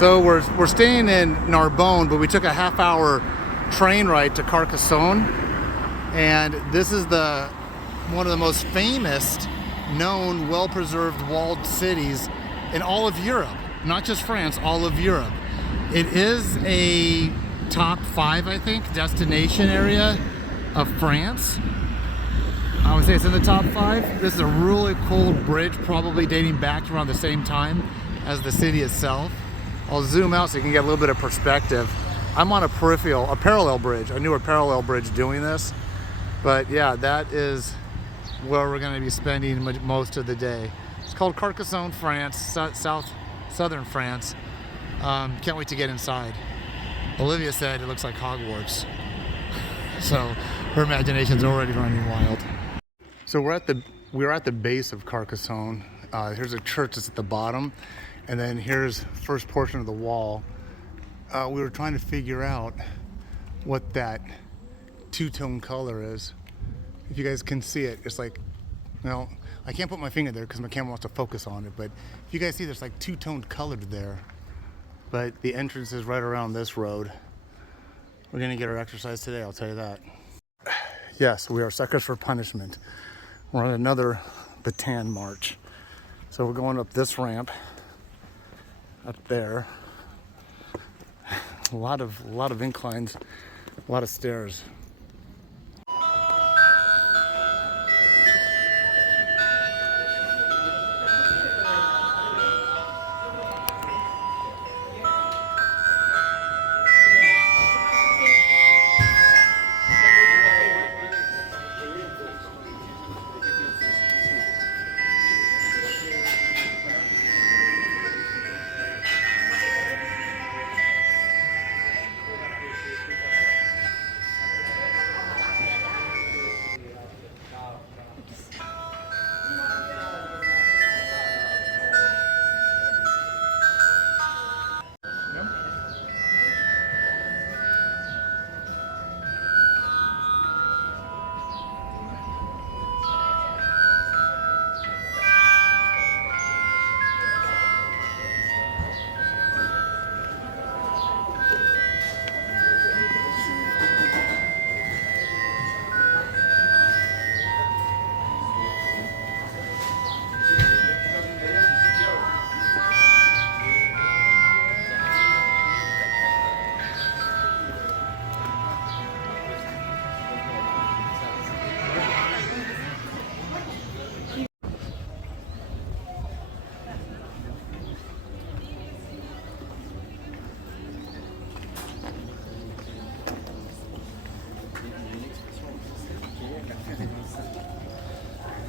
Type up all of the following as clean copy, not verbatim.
So we're staying in Narbonne, but we took a half-hour train ride to Carcassonne, and this is one of the most famous, known, well-preserved walled cities in all of Europe. Not just France, all of Europe. It is a top 5, I think, destination area of France. I would say it's in the top 5. This is a really cool bridge, probably dating back to around the same time as the city itself. I'll zoom out so you can get a little bit of perspective. I'm on a parallel bridge, a newer parallel bridge doing this. But yeah, that is where we're going to be spending most of the day. It's called Carcassonne, France, southern France. Can't wait to get inside. Olivia said it looks like Hogwarts. So her imagination's already running wild. So we're at the base of Carcassonne. Here's a church that's at the bottom, and then here's first portion of the wall. We were trying to figure out what that two-tone color is. If you guys can see it, it's like, well, I can't put my finger there because my camera wants to focus on it, but if you guys see, there's like two-toned color there. But the entrance is right around this road. We're gonna get our exercise today, I'll tell you that. Yes, we are suckers for punishment. We're on another Bataan march. So we're going up this ramp, up there. A lot of inclines, a lot of stairs.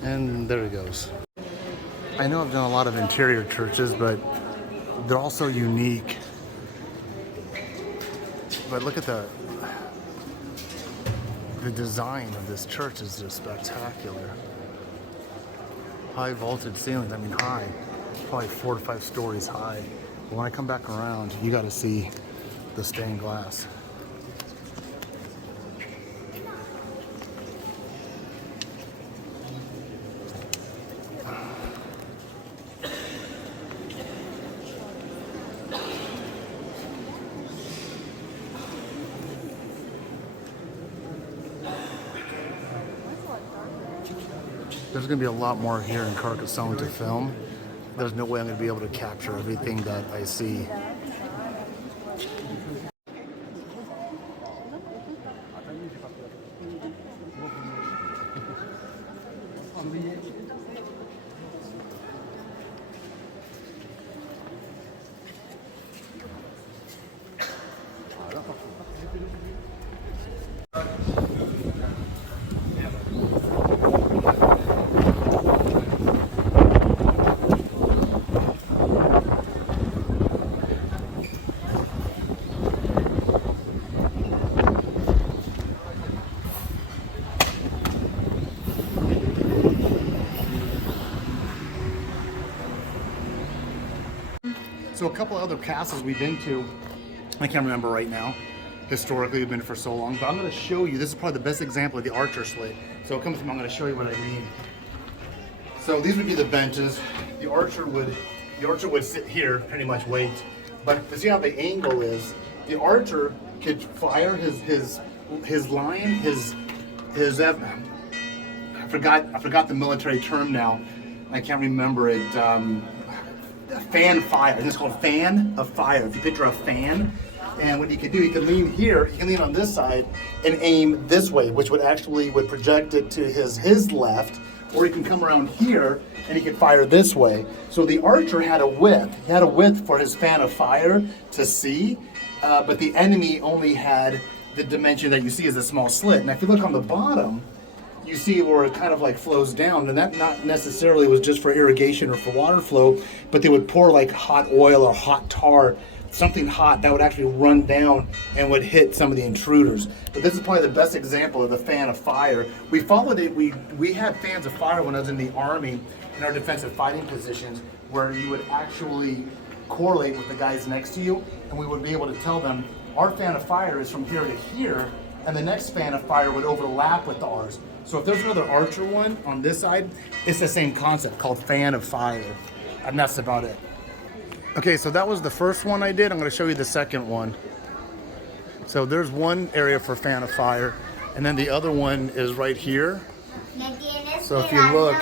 And there it goes. I know I've done a lot of interior churches, but they're all so unique. But look at the design of this church is just spectacular. High vaulted ceilings, I mean high, probably 4 to 5 stories high. But when I come back around, you got to see the stained glass. There's going to be a lot more here in Carcassonne to film. There's no way I'm going to be able to capture everything that I see. So a couple other castles we've been to, I can't remember right now. Historically, we've been for so long, but I'm going to show you. This is probably the best example of the archer slit. So come with me, I'm going to show you what I mean. So these would be the benches. The archer would sit here, pretty much wait But to see how the angle is, the archer could fire his line, his I forgot the military term now. I can't remember it. Fan fire. I think it's called fan of fire. If you picture a fan, and what he could do, he could lean here, he can lean on this side and aim this way, which would project it to his left, or he can come around here and he could fire this way. So the archer had a width. He had a width for his fan of fire to see, but the enemy only had the dimension that you see as a small slit. And if you look on the bottom, you see where it kind of like flows down, and that not necessarily was just for irrigation or for water flow, but they would pour like hot oil or hot tar, something hot that would actually run down and would hit some of the intruders. But this is probably the best example of the fan of fire. We followed it, we had fans of fire when I was in the Army in our defensive fighting positions, where you would actually correlate with the guys next to you, and we would be able to tell them, our fan of fire is from here to here, and the next fan of fire would overlap with ours. So if there's another archer one on this side, it's the same concept called fan of fire. And that's about it. Okay, so that was the first one I did. I'm going to show you the second one. So there's one area for fan of fire, and then the other one is right here. So if you look,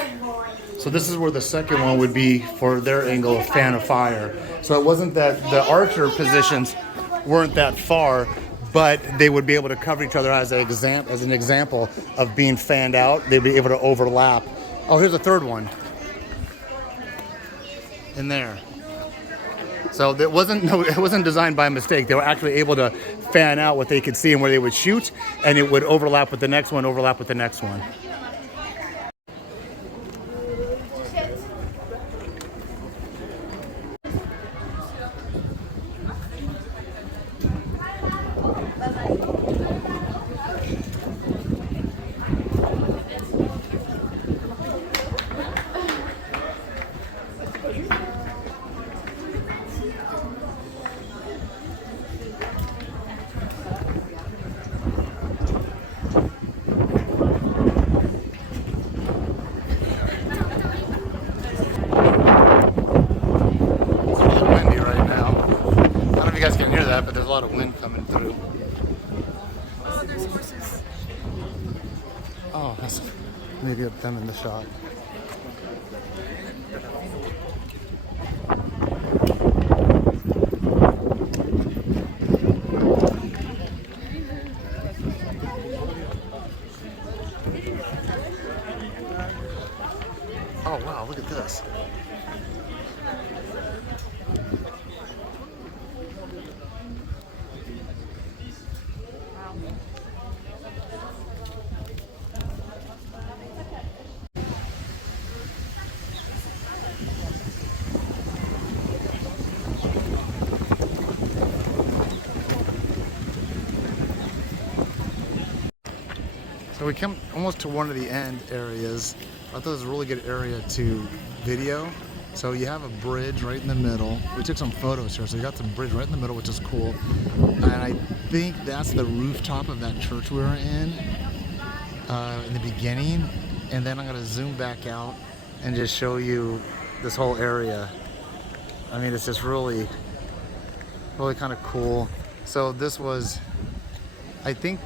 so this is where the second one would be for their angle of fan of fire. So it wasn't that the archer positions weren't that far, but they would be able to cover each other as an example of being fanned out. They'd be able to overlap. Oh, here's a third one in there. So it wasn't designed by mistake. They were actually able to fan out what they could see and where they would shoot, and it would overlap with the next one, overlap with the next one. But there's a lot of wind coming through. Oh, there's horses. Oh, that's maybe up them in the shot. Oh wow, look at this. So we come almost to one of the end areas. I thought it was a really good area to video. So you have a bridge right in the middle. We took some photos here, so you got the bridge right in the middle, which is cool. And I think that's the rooftop of that church we were in the beginning. And then I'm gonna zoom back out and just show you this whole area. I mean, it's just really kind of cool. So this was, I think,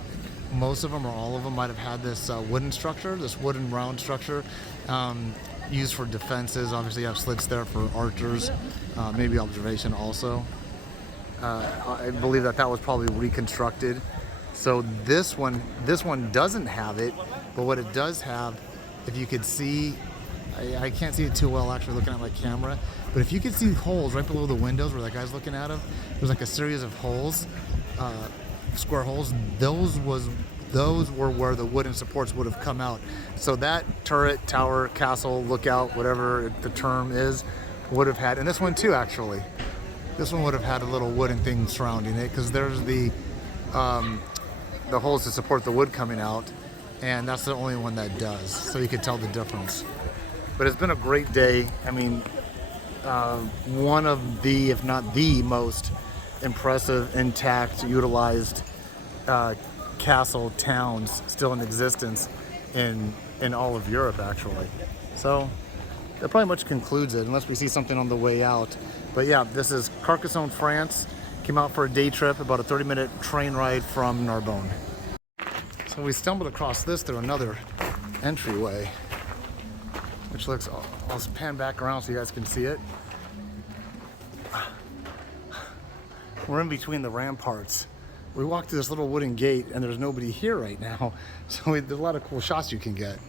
most of them or all of them might have had this wooden structure, this wooden round structure used for defenses. Obviously you have slits there for archers, maybe observation also. I believe that was probably reconstructed. So this one doesn't have it, but what it does have, if you could see, I can't see it too well actually looking at my camera, but if you could see holes right below the windows where that guy's looking at them, there's like a series of holes, square holes. Those were where the wooden supports would have come out. So that turret, tower, castle, lookout, whatever the term is, would have had, and this one too actually. This one would have had a little wooden thing surrounding it, because there's the holes to support the wood coming out, and that's the only one that does. So you could tell the difference. But it's been a great day. I mean, one of the, if not the most impressive, intact, utilized castle towns still in existence in all of Europe actually. So that pretty much concludes it, unless we see something on the way out. But yeah, this is Carcassonne, France. Came out for a day trip, about a 30-minute train ride from Narbonne. So we stumbled across this through another entryway, which looks, I'll pan back around so you guys can see it. We're in between the ramparts. We walked through this little wooden gate and there's nobody here right now. So there's a lot of cool shots you can get.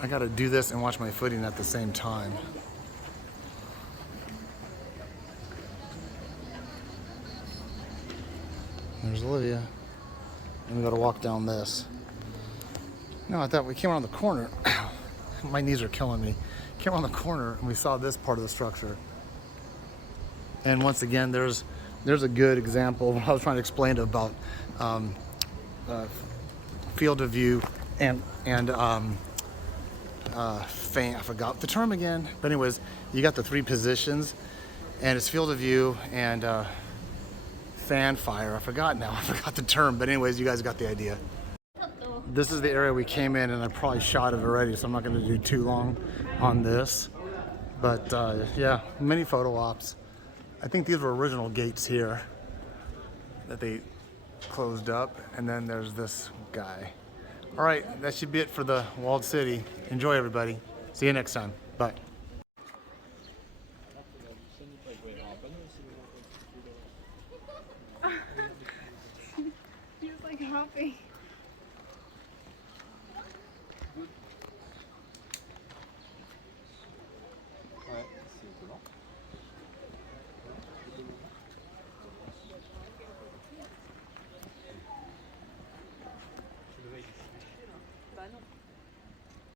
I gotta do this and watch my footing at the same time. There's Olivia. And we gotta walk down this. No, I thought we came around the corner. My knees are killing me. Came around the corner and we saw this part of the structure. And once again, there's a good example of what I was trying to explain about field of view and fan. I forgot the term again. But anyways, you got the three positions, and it's field of view and fan fire. I forgot now. I forgot the term. But anyways, you guys got the idea. This is the area we came in, and I probably shot it already, so I'm not going to do too long on this. But yeah, many photo ops. I think these were original gates here that they closed up, and then there's this guy. All right, that should be it for the walled city. Enjoy, everybody. See you next time. Bye. He was like hopping.